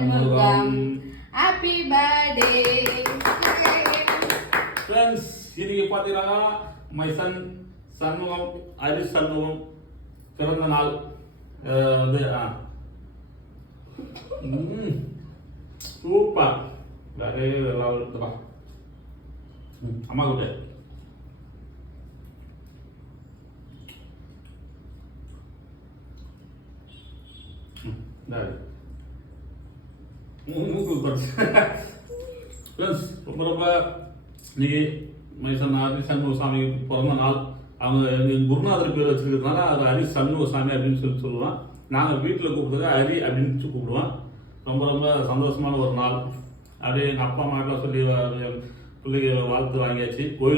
Shanmugam happy birthday friends. இன்னைக்கு பார்த்தீங்கன்னா my son Shanmugam Harish Shanmugam பிறந்த நாள் வந்து சூப்பர் வேற எல்லாம் இருக்குப்பா. அம்மா கூட ரொம்ப ரொம்ப இன்னைக்கு மைசன் ஹரி சண்முக சாமி பிறந்த நாள். அவங்க எங்கள் குருநாதர் பேர் வச்சிருக்கிறதுனால அது ஹரி சண்முக சாமி அப்படின்னு சொல்லுவோம். நாங்கள் வீட்டில் கூப்பிடுறது ஹரி அப்படின்னு கூப்பிடுவோம். ரொம்ப ரொம்ப சந்தோஷமான ஒரு நாள். அப்படியே எங்கள் அப்பா அம்மாக்கெல்லாம் சொல்லி பிள்ளைங்க வாழ்த்து வாங்கியாச்சு. கோயில்